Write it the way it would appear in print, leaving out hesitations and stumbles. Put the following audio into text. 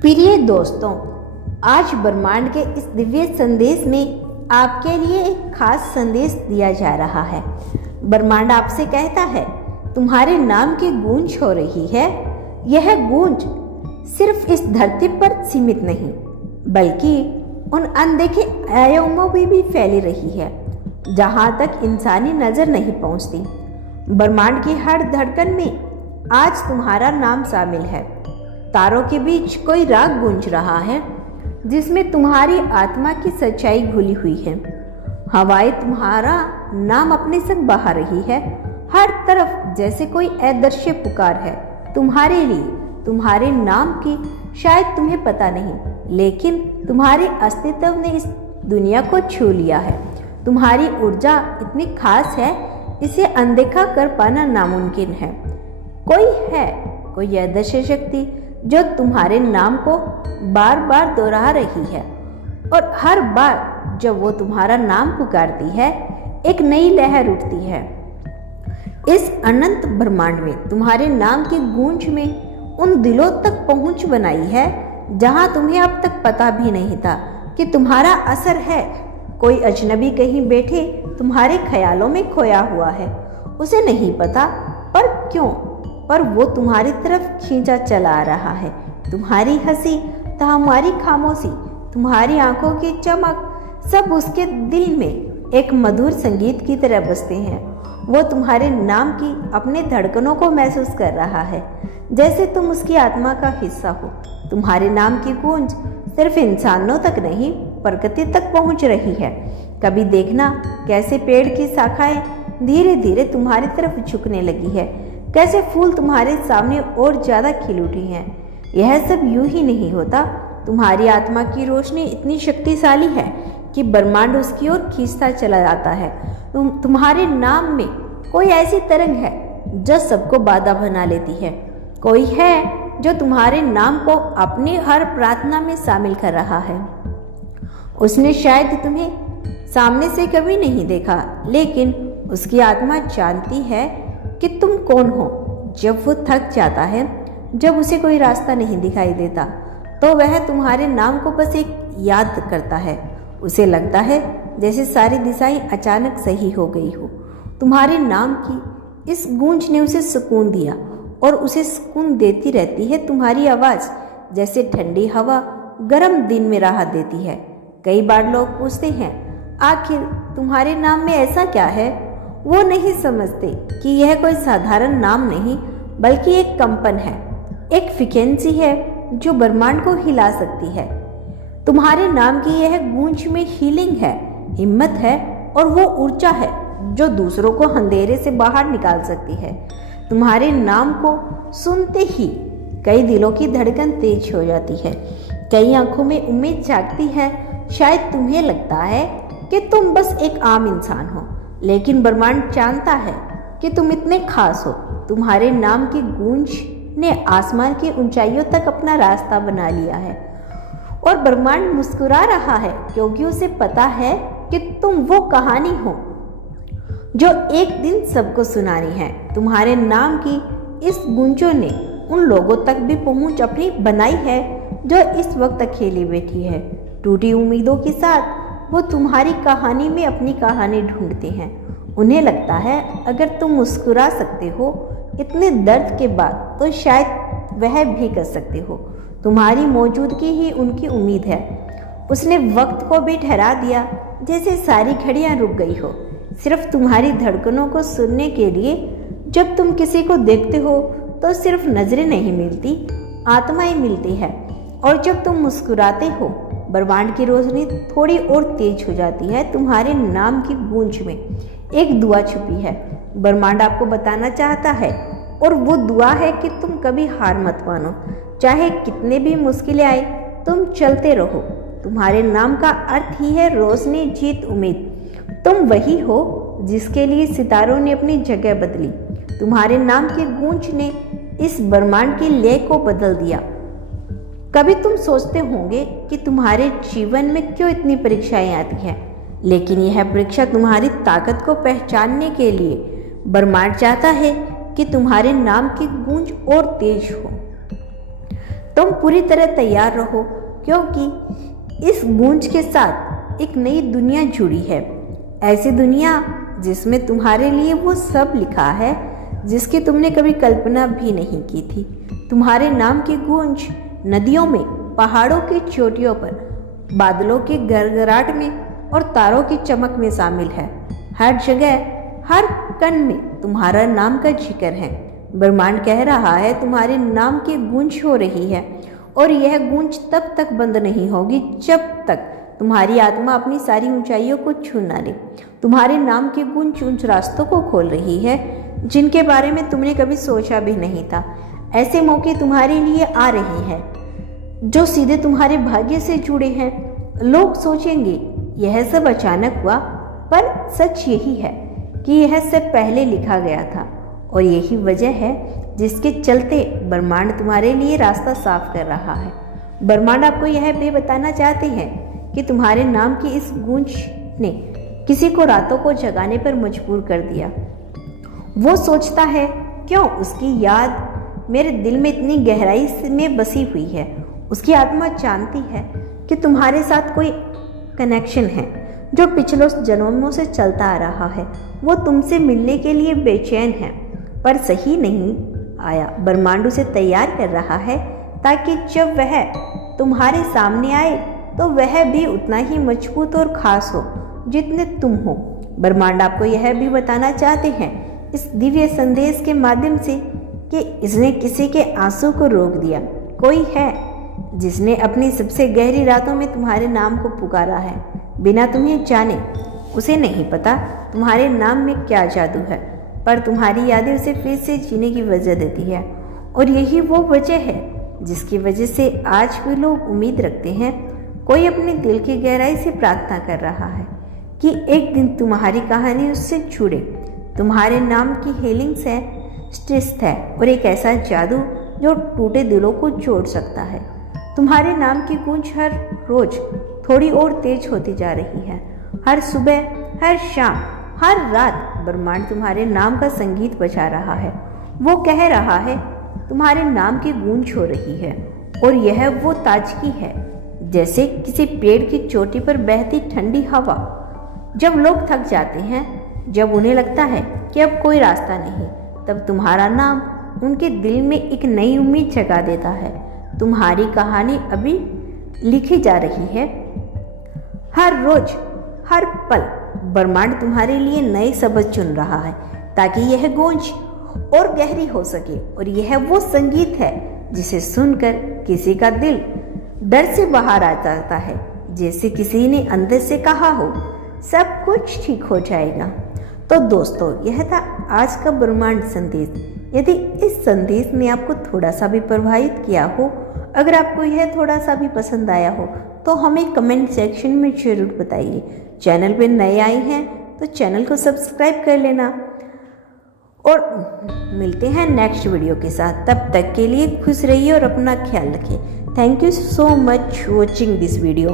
प्रिय दोस्तों, आज ब्रह्मांड के इस दिव्य संदेश में आपके लिए एक खास संदेश दिया जा रहा है। ब्रह्मांड आपसे कहता है, तुम्हारे नाम की गूंज हो रही है। यह गूंज सिर्फ इस धरती पर सीमित नहीं, बल्कि उन अनदेखे आयामों में भी फैली रही है, जहां तक इंसानी नजर नहीं पहुंचती। ब्रह्मांड की हर धड़कन में आज तुम्हारा नाम शामिल है। तारों के बीच कोई राग गूंज रहा है, जिसमें तुम्हारी आत्मा की सच्चाई घुली हुई है। हवाएं तुम्हारा नाम अपने संग बहा रही है। हर तरफ जैसे कोई अदृश्य पुकार है तुम्हारे लिए। तुम्हारे नाम की शायद तुम्हें पता नहीं, लेकिन तुम्हारे अस्तित्व ने इस दुनिया को छू लिया है। तुम्हारी ऊर्जा इतनी खास है, इसे अनदेखा कर पाना नामुमकिन है। कोई अदृश्य शक्ति जो तुम्हारे नाम को बार बार दोहरा रही है, और हर बार जब वो तुम्हारा नाम पुकारती है, एक नई लहर उठती है। इस अनंत ब्रह्मांड में तुम्हारे नाम की गूंज में उन दिलों तक पहुंच बनाई है जहां तुम्हें अब तक पता भी नहीं था कि तुम्हारा असर है। कोई अजनबी कहीं बैठे तुम्हारे ख्यालों में खोया हुआ है। उसे नहीं पता पर क्यों, पर वो तुम्हारी तरफ खींचा चला आ रहा है। तुम्हारी हंसी, तुम्हारी खामोशी, तुम्हारी आंखों की चमक, सब उसके दिल में एक मधुर संगीत की तरह बजते हैं। वो तुम्हारे नाम की अपने धड़कनों को महसूस कर रहा है, जैसे तुम उसकी आत्मा का हिस्सा हो। तुम्हारे नाम की गूंज सिर्फ इंसानों तक नहीं, प्रकृति तक पहुंच रही है। कभी देखना कैसे पेड़ की शाखाएं धीरे धीरे तुम्हारी तरफ झुकने लगी है, कैसे फूल तुम्हारे सामने और ज्यादा खिल उठी हैं। यह सब यूं ही नहीं होता। तुम्हारी आत्मा की रोशनी इतनी शक्तिशाली है कि ब्रह्मांड उसकी ओर खींचता चला जाता है। तुम्हारे नाम में कोई ऐसी तरंग है जो सबको बाधा बना लेती है। कोई है जो तुम्हारे नाम को अपनी हर प्रार्थना में शामिल कर रहा है। उसने शायद तुम्हें सामने से कभी नहीं देखा, लेकिन उसकी आत्मा जानती है कि तुम कौन हो। जब वो थक जाता है, जब उसे कोई रास्ता नहीं दिखाई देता, तो वह तुम्हारे नाम को बस एक याद करता है। उसे लगता है जैसे सारी दिशाएं अचानक सही हो गई हो। तुम्हारे नाम की इस गूंज ने उसे सुकून दिया, और उसे सुकून देती रहती है। तुम्हारी आवाज़ जैसे ठंडी हवा गर्म दिन में राहत देती है। कई बार लोग पूछते हैं, आखिर तुम्हारे नाम में ऐसा क्या है? वो नहीं समझते कि यह कोई साधारण नाम नहीं, बल्कि एक कंपन है, एक फ्रीक्वेंसी है जो ब्रह्मांड को हिला सकती है। तुम्हारे नाम की यह गूंज में हीलिंग है, हिम्मत है, और वो ऊर्जा है जो दूसरों को अंधेरे से बाहर निकाल सकती है। तुम्हारे नाम को सुनते ही कई दिलों की धड़कन तेज हो जाती है, कई आंखों में उम्मीद जागती है। शायद तुम्हें लगता है कि तुम बस एक आम इंसान हो, लेकिन ब्रह्मांड जानता है कि तुम इतने खास हो। तुम्हारे नाम की गूंज ने आसमान की ऊंचाइयों तक अपना रास्ता बना लिया है, और ब्रह्मांड मुस्कुरा रहा है, क्योंकि उसे पता है कि तुम वो कहानी हो जो एक दिन सबको सुनानी है। तुम्हारे नाम की इस गूंजों ने उन लोगों तक भी पहुंच अपनी बनाई है जो इस वक्त अकेली बैठी है, टूटी उम्मीदों के साथ। वो तुम्हारी कहानी में अपनी कहानी ढूंढते हैं। उन्हें लगता है अगर तुम मुस्कुरा सकते हो इतने दर्द के बाद, तो शायद वह भी कर सकते हो। तुम्हारी मौजूदगी ही उनकी उम्मीद है। उसने वक्त को भी ठहरा दिया, जैसे सारी घड़ियां रुक गई हो, सिर्फ तुम्हारी धड़कनों को सुनने के लिए। जब तुम किसी को देखते हो तो सिर्फ नजरें नहीं मिलती, आत्माएं मिलती है। और जब तुम मुस्कुराते हो, ब्रह्मांड की रोशनी थोड़ी और तेज हो जाती है। तुम्हारे नाम की गूंज में एक दुआ छुपी है। ब्रह्मांड आपको बताना चाहता है, और वो दुआ है कि तुम कभी हार मत मानो। चाहे कितने भी मुश्किलें आए, तुम चलते रहो। तुम्हारे नाम का अर्थ ही है रोशनी, जीत, उम्मीद। तुम वही हो जिसके लिए सितारों ने अपनी जगह बदली। तुम्हारे नाम की गूंज ने इस ब्रह्मांड की लय को बदल दिया। कभी तुम सोचते होंगे कि तुम्हारे जीवन में क्यों इतनी परीक्षाएं आती हैं, लेकिन यह परीक्षा तुम्हारी ताकत को पहचानने के लिए। ब्रह्मांड चाहता है कि तुम्हारे नाम की गूंज और तेज हो। तुम पूरी तरह तैयार रहो, क्योंकि इस गूंज के साथ एक नई दुनिया जुड़ी है। ऐसी दुनिया जिसमें तुम्हारे लिए वो सब लिखा है जिसकी तुमने कभी कल्पना भी नहीं की थी। तुम्हारे नाम की गूंज नदियों में, पहाड़ों की चोटियों पर, बादलों के गड़गड़ाहट में और तारों की चमक में शामिल है। हर जगह, हर कण में तुम्हारा नाम का जिक्र है। ब्रह्मांड कह रहा है तुम्हारे नाम की गूंज हो रही है, और यह गूंज तब तक बंद नहीं होगी जब तक तुम्हारी आत्मा अपनी सारी ऊंचाइयों को छू ना ले। तुम्हारे नाम की गूंज उन रास्तों को खोल रही है जिनके बारे में तुमने कभी सोचा भी नहीं था। ऐसे मौके तुम्हारे लिए आ रहे हैं जो सीधे तुम्हारे भाग्य से जुड़े हैं। लोग सोचेंगे यह सब अचानक हुआ, पर सच यही है कि यह सब पहले लिखा गया था, और यही वजह है जिसके चलते ब्रह्मांड तुम्हारे लिए रास्ता साफ कर रहा है। ब्रह्मांड आपको यह भी बताना चाहते हैं कि तुम्हारे नाम की इस गूंज ने किसी को रातों को जगाने पर मजबूर कर दिया। वो सोचता है क्यों उसकी याद मेरे दिल में इतनी गहराई में बसी हुई है। उसकी आत्मा जानती है कि तुम्हारे साथ कोई कनेक्शन है जो पिछले जन्मों से चलता आ रहा है। वो तुमसे मिलने के लिए बेचैन है, पर सही नहीं आया। ब्रह्मांड उसे तैयार कर रहा है ताकि जब वह तुम्हारे सामने आए तो वह भी उतना ही मजबूत और खास हो जितने तुम हो। ब्रह्मांड आपको यह भी बताना चाहते हैं इस दिव्य संदेश के माध्यम से कि इसने किसी के आंसू को रोक दिया। कोई है जिसने अपनी सबसे गहरी रातों में तुम्हारे नाम को पुकारा है, बिना तुम्हें जाने। उसे नहीं पता तुम्हारे नाम में क्या जादू है, पर तुम्हारी यादें उसे फिर से जीने की वजह देती है। और यही वो वजह है जिसकी वजह से आज भी लोग उम्मीद रखते हैं। कोई अपने दिल की गहराई से प्रार्थना कर रहा है कि एक दिन तुम्हारी कहानी उससे जुड़े। तुम्हारे नाम की हीलिंग्स है, स्ट्रेस है, और एक ऐसा जादू जो टूटे दिलों को जोड़ सकता है। तुम्हारे नाम की गूंज हर रोज थोड़ी और तेज होती जा रही है। हर सुबह, हर शाम, हर रात ब्रह्मांड तुम्हारे नाम का संगीत बजा रहा है। वो कह रहा है तुम्हारे नाम की गूंज हो रही है, और यह वो ताजगी है जैसे किसी पेड़ की चोटी पर बहती ठंडी हवा। जब लोग थक जाते हैं, जब उन्हें लगता है कि अब कोई रास्ता नहीं, तब तुम्हारा नाम उनके दिल में एक नई उम्मीद जगा देता है। तुम्हारी कहानी अभी लिखी जा रही है। हर रोज, हर पल ब्रह्मांड तुम्हारे लिए नए शब्द चुन रहा है ताकि यह गूंज और गहरी हो सके। और यह वो संगीत है जिसे सुनकर किसी का दिल डर से बाहर आ जाता है, जैसे किसी ने अंदर से कहा हो सब कुछ ठीक हो जाएगा। तो दोस्तों, यह था आज का ब्रह्मांड संदेश। यदि इस संदेश ने आपको थोड़ा सा भी प्रभावित किया हो, अगर आपको यह थोड़ा सा भी पसंद आया हो, तो हमें कमेंट सेक्शन में जरूर बताइए। चैनल पे नए आए हैं तो चैनल को सब्सक्राइब कर लेना, और मिलते हैं नेक्स्ट वीडियो के साथ। तब तक के लिए खुश रहिए और अपना ख्याल रखिए। Thank you so much watching this video.